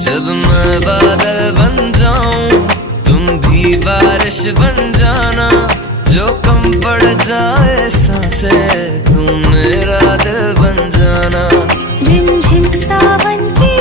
जब मैं बादल बन जाऊं तुम भी बारिश बन जाना, जो कम पड़ जाए सांसें तुम मेरा दिल बन जाना। रिमझिम सावन की